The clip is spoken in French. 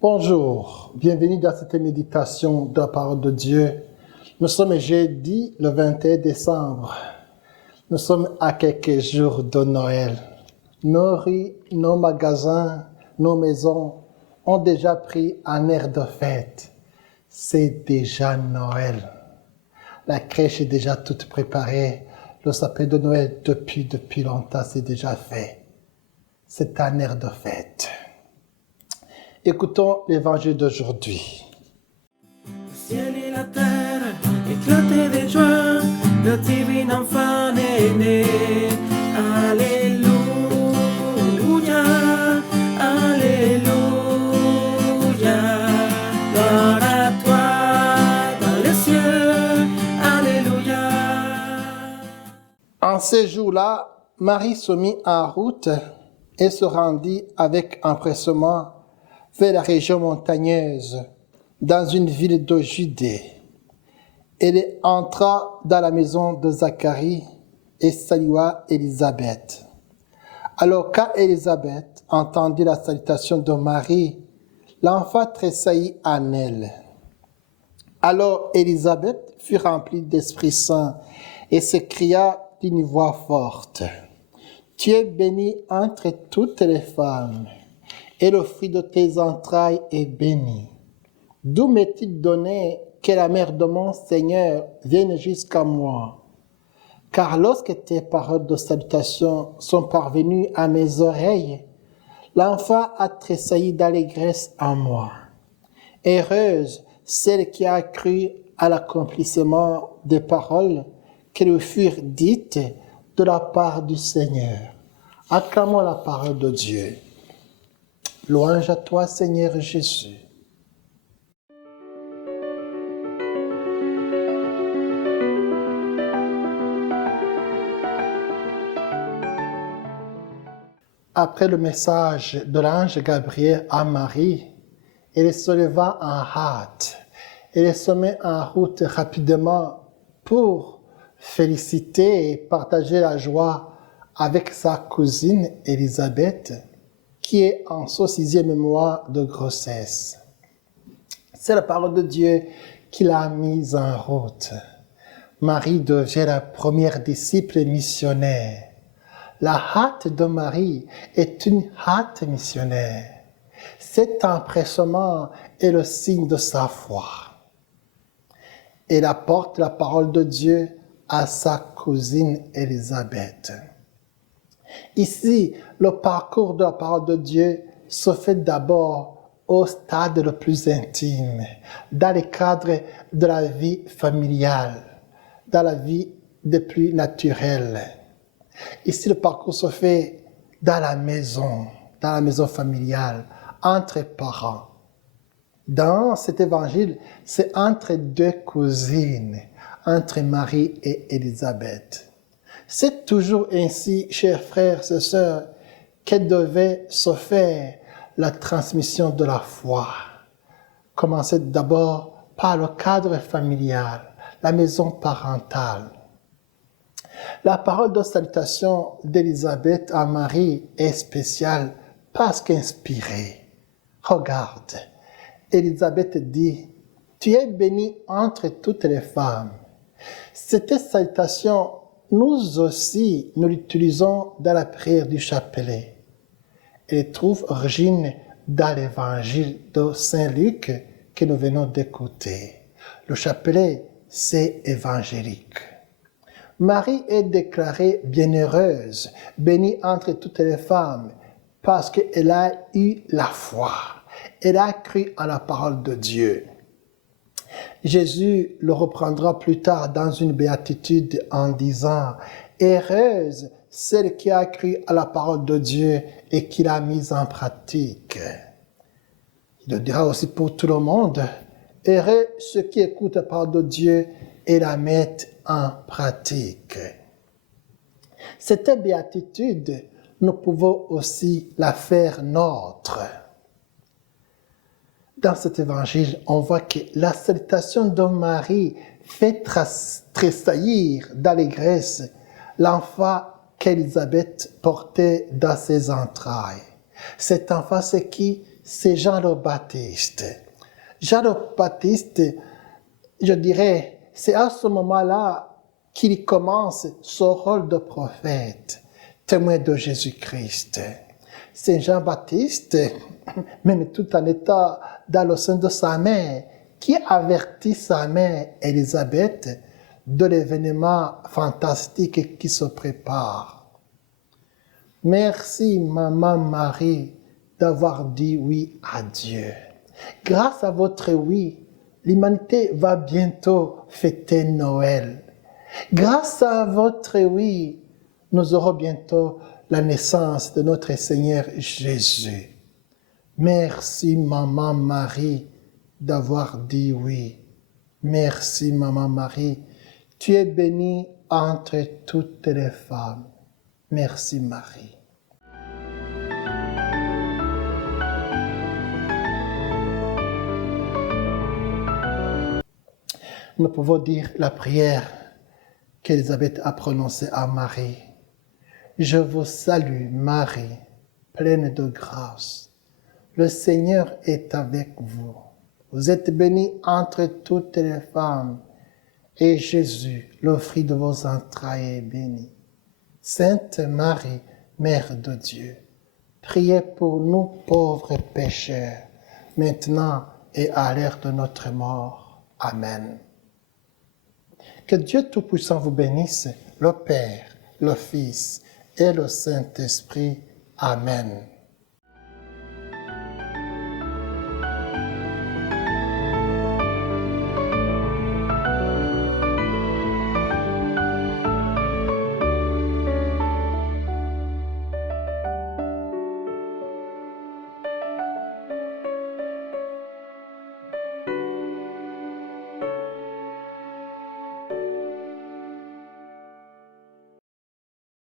Bonjour, bienvenue dans cette méditation de la parole de Dieu. Nous sommes jeudi le 21 décembre. Nous sommes à quelques jours de Noël. Nos rues, nos magasins, nos maisons ont déjà pris un air de fête. C'est déjà Noël. La crèche est déjà toute préparée. Le sapin de Noël depuis longtemps, c'est déjà fait. C'est un air de fête. Écoutons l'évangile d'aujourd'hui. Le ciel et la terre éclataient de joie, le divin enfant est né. Alléluia, Alléluia. Gloire à toi dans les cieux, Alléluia. En ces jours-là, Marie se mit en route et se rendit avec empressement vers la région montagneuse, dans une ville de Judée. Elle entra dans la maison de Zacharie et salua Élisabeth. Alors quand Élisabeth entendit la salutation de Marie, l'enfant tressaillit en elle. Alors Élisabeth fut remplie d'Esprit Saint et s'écria d'une voix forte, « Tu es bénie entre toutes les femmes, et le fruit de tes entrailles est béni. D'où m'est-il donné que la mère de mon Seigneur vienne jusqu'à moi? Car lorsque tes paroles de salutation sont parvenues à mes oreilles, l'enfant a tressailli d'allégresse en moi. Heureuse celle qui a cru à l'accomplissement des paroles qui lui furent dites de la part du Seigneur. » Acclamons la parole de Dieu. Louange à toi, Seigneur Jésus. Après le message de l'ange Gabriel à Marie, elle se leva en hâte. Elle se met en route rapidement pour féliciter et partager la joie avec sa cousine Élisabeth, qui est en son 6e mois de grossesse. C'est la parole de Dieu qui l'a mise en route. Marie devient la première disciple missionnaire. La hâte de Marie est une hâte missionnaire. Cet empressement est le signe de sa foi. Elle apporte la parole de Dieu à sa cousine Élisabeth. Ici, le parcours de la parole de Dieu se fait d'abord au stade le plus intime, dans le cadre de la vie familiale, dans la vie des plus naturelle. Ici, le parcours se fait dans la maison familiale, entre parents. Dans cet évangile, c'est entre deux cousines, entre Marie et Élisabeth. C'est toujours ainsi, chers frères et sœurs, qu'elle devait se faire la transmission de la foi. Commencer d'abord par le cadre familial, la maison parentale. La parole de salutation d'Élisabeth à Marie est spéciale parce qu'inspirée. Regarde, Élisabeth dit, « Tu es bénie entre toutes les femmes. » Cette salutation, nous aussi, nous l'utilisons dans la prière du chapelet. Elle trouve origine dans l'évangile de Saint Luc que nous venons d'écouter. Le chapelet, c'est évangélique. Marie est déclarée bienheureuse, bénie entre toutes les femmes, parce qu'elle a eu la foi. Elle a cru à la parole de Dieu. Jésus le reprendra plus tard dans une béatitude en disant « Heureuse celle qui a cru à la parole de Dieu et qui l'a mise en pratique. » Il le dira aussi pour tout le monde « Heureux ceux qui écoutent la parole de Dieu et la mettent en pratique. » Cette béatitude, nous pouvons aussi la faire nôtre. Dans cet évangile, on voit que la salutation de Marie fait tressaillir d'allégresse l'enfant qu'Élisabeth portait dans ses entrailles. Cet enfant, c'est qui? c'est Jean le Baptiste. Jean le Baptiste, je dirais, c'est à ce moment-là qu'il commence son rôle de prophète, témoin de Jésus-Christ. C'est Jean-Baptiste, même tout en étant dans le sein de sa mère, qui avertit sa mère Élisabeth de l'événement fantastique qui se prépare. Merci, Maman Marie, d'avoir dit oui à Dieu. Grâce à votre oui, l'humanité va bientôt fêter Noël. Grâce à votre oui, nous aurons bientôt la naissance de notre Seigneur Jésus. Merci, Maman Marie, d'avoir dit oui. Merci, Maman Marie. Tu es bénie entre toutes les femmes. Merci, Marie. Nous pouvons dire la prière qu'Élisabeth a prononcée à Marie. Je vous salue, Marie, pleine de grâce. Le Seigneur est avec vous. Vous êtes bénie entre toutes les femmes, et Jésus, le fruit de vos entrailles, est béni. Sainte Marie, Mère de Dieu, priez pour nous pauvres pécheurs, maintenant et à l'heure de notre mort. Amen. Que Dieu Tout-Puissant vous bénisse, le Père, le Fils et le Saint-Esprit. Amen.